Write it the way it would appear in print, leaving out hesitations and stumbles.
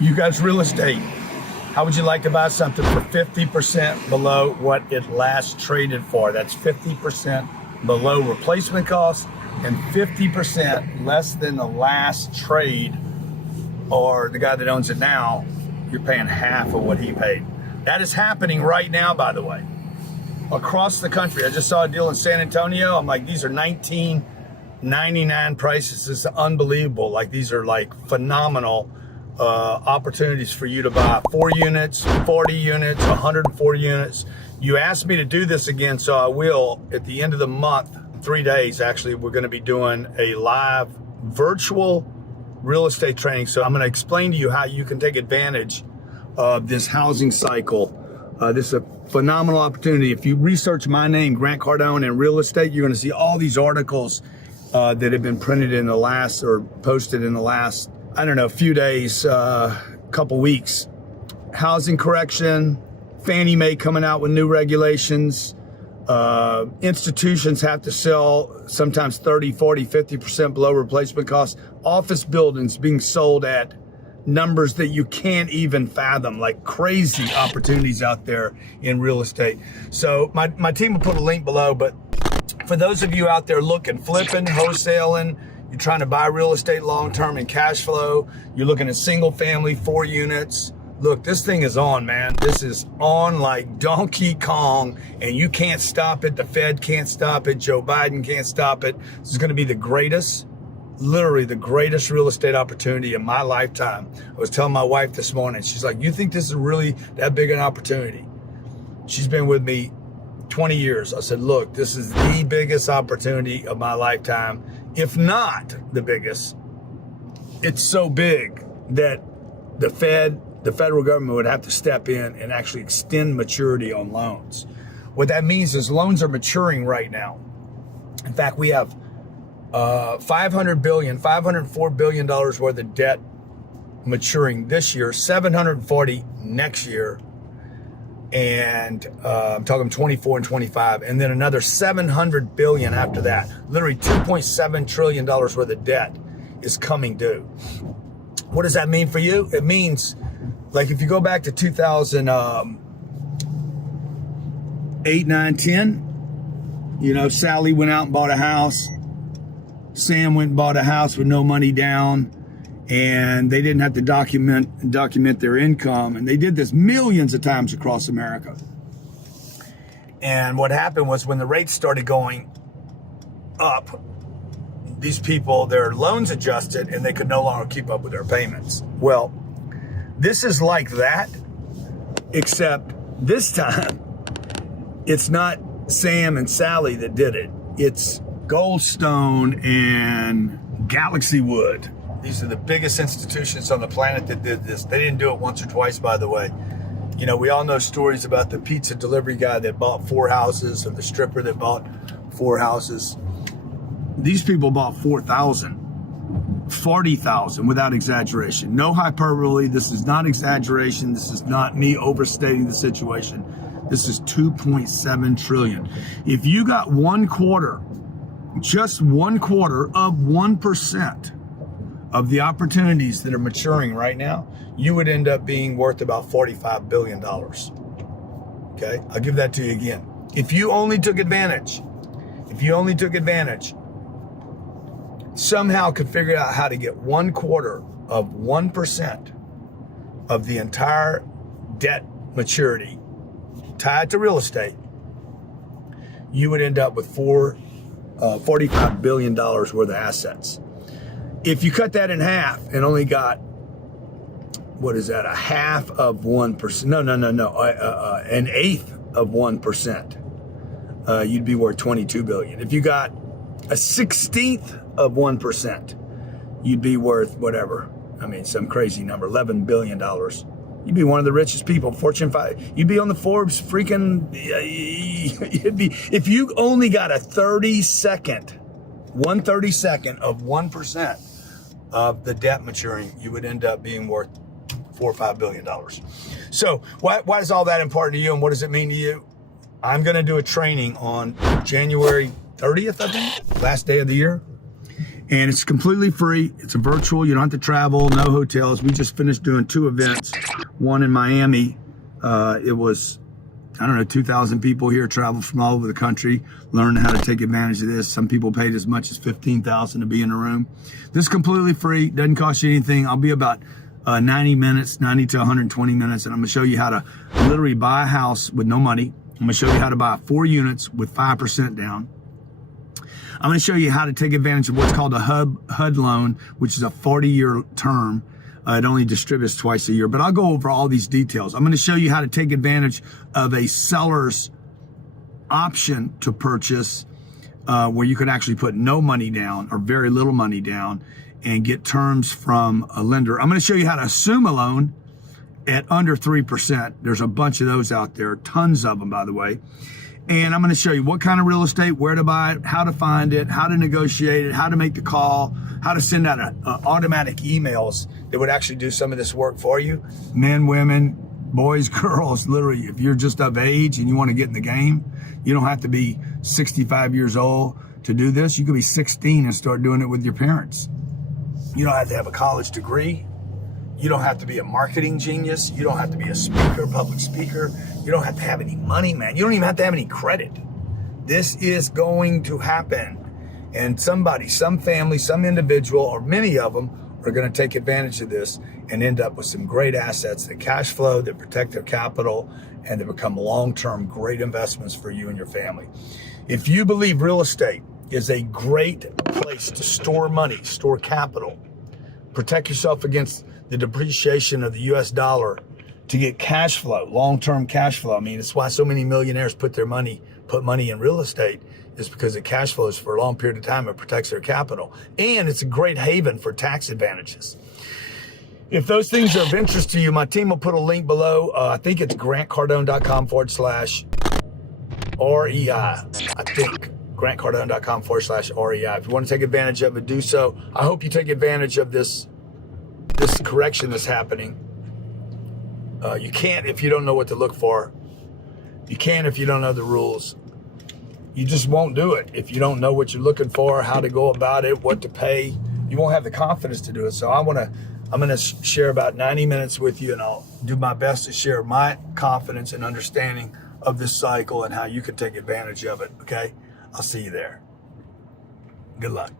You guys, real estate. How would you like to buy something for 50% below what it last traded for? That's 50% below replacement cost and 50% less than the last trade, or the guy that owns it now, you're paying half of what he paid. That is happening right now, by the way, across the country. I just saw a deal in San Antonio. I'm like, these are $19.99 prices. It's unbelievable. Like, these are like phenomenal opportunities for you to buy 4 units, 40 units, 104 units. You asked me to do this again, so I will. At the end of the month, 3 days actually, we're going to be doing a live virtual real estate training. So I'm going to explain to you how you can take advantage of this housing cycle. This is a phenomenal opportunity. If you research my name, Grant Cardone, and real estate, you're going to see all these articles that have been printed in the last, or posted in the last, I don't know, few days, couple weeks. Housing correction, Fannie Mae coming out with new regulations. Institutions have to sell sometimes 30, 40, 50% below replacement costs. Office buildings being sold at numbers that you can't even fathom, like crazy opportunities out there in real estate. So my team will put a link below, but for those of you out there looking, flipping, wholesaling, you're trying to buy real estate long-term and cash flow, you're looking at single family, 4 units. Look, this thing is on, man. This is on like Donkey Kong, and you can't stop it. The Fed can't stop it. Joe Biden can't stop it. This is going to be the greatest, literally the greatest real estate opportunity in my lifetime. I was telling my wife this morning, she's like, you think this is really that big an opportunity? She's been with me 20 years. I said, look, this is the biggest opportunity of my lifetime, if not the biggest. It's so big that the federal government would have to step in and actually extend maturity on loans. What that means is loans are maturing right now. In fact, we have $504 billion worth of debt maturing this year, 740 next year, and I'm talking 24 and 25, and then another 700 billion after that. Literally $2.7 trillion worth of debt is coming due. What does that mean for you? It means, like, if you go back to 2008, 9, 10, you know, Sally went out and bought a house. Sam went and bought a house with no money down, and they didn't have to document their income. And they did this millions of times across America. And what happened was, when the rates started going up, these people, their loans adjusted and they could no longer keep up with their payments. Well, this is like that, except this time it's not Sam and Sally that did it. It's Goldstone and Galaxy Wood. These are the biggest institutions on the planet that did this. They didn't do it once or twice, by the way. You know, we all know stories about the pizza delivery guy that bought 4 houses, or the stripper that bought 4 houses. These people bought 4,000, 40,000 without exaggeration. No hyperbole. This is not exaggeration. This is not me overstating the situation. This is 2.7 trillion. If you got 1/4, just 1/4 of 1% of the opportunities that are maturing right now, you would end up being worth about $45 billion. Okay, I'll give that to you again. If you only took advantage, somehow could figure out how to get 1/4 of 1% of the entire debt maturity tied to real estate, you would end up with $45 billion worth of assets. If you cut that in half and only got, what is that, a half of 1%? No, an eighth of 1%, you'd be worth $22 billion. If you got a 16th of 1%, you'd be worth whatever. I mean, some crazy number, $11 billion. You'd be one of the richest people, Fortune 5. You'd be on the Forbes freaking, you'd be, if you only got a 1/32 of 1% of the debt maturing, you would end up being worth $4 or $5 billion. So why is all that important to you, and what does it mean to you? I'm going to do a training on January 30th, I think, last day of the year. And it's completely free. It's a virtual. You don't have to travel, no hotels. We just finished doing 2 events, one in Miami. It was, I don't know, 2,000 people here traveled from all over the country, learning how to take advantage of this. Some people paid as much as $15,000 to be in the room. This is completely free, doesn't cost you anything. I'll be about 90 minutes, 90 to 120 minutes, and I'm gonna show you how to literally buy a house with no money. I'm gonna show you how to buy 4 units with 5% down. I'm gonna show you how to take advantage of what's called a HUD loan, which is a 40-year term. It only distributes twice a year, but I'll go over all these details. I'm gonna show you how to take advantage of a seller's option to purchase, where you could actually put no money down or very little money down and get terms from a lender. I'm gonna show you how to assume a loan at under 3%. There's a bunch of those out there, tons of them, by the way. And I'm going to show you what kind of real estate, where to buy it, how to find it, how to negotiate it, how to make the call, how to send out automatic emails that would actually do some of this work for you. Men, women, boys, girls, literally, if you're just of age and you want to get in the game, you don't have to be 65 years old to do this. You could be 16 and start doing it with your parents. You don't have to have a college degree. You don't have to be a marketing genius. You don't have to be a speaker, public speaker. You don't have to have any money, man. You don't even have to have any credit. This is going to happen. And somebody, some family, some individual, or many of them are going to take advantage of this and end up with some great assets that cash flow, that protect their capital, and that become long-term great investments for you and your family. If you believe real estate is a great place to store money, store capital, protect yourself against the depreciation of the US dollar, to get cash flow, long-term cash flow. I mean, it's why so many millionaires put money in real estate, is because it cash flows for a long period of time. It protects their capital. And it's a great haven for tax advantages. If those things are of interest to you, my team will put a link below. I think it's grantcardone.com/REI. I think grantcardone.com/REI. If you want to take advantage of it, do so. I hope you take advantage of this correction that's happening. You can't if you don't know what to look for. You can't if you don't know the rules. You just won't do it if you don't know what you're looking for, how to go about it, what to pay. You won't have the confidence to do it. So I'm gonna share about 90 minutes with you, and I'll do my best to share my confidence and understanding of this cycle and how you can take advantage of it. Okay, I'll see you there. Good luck.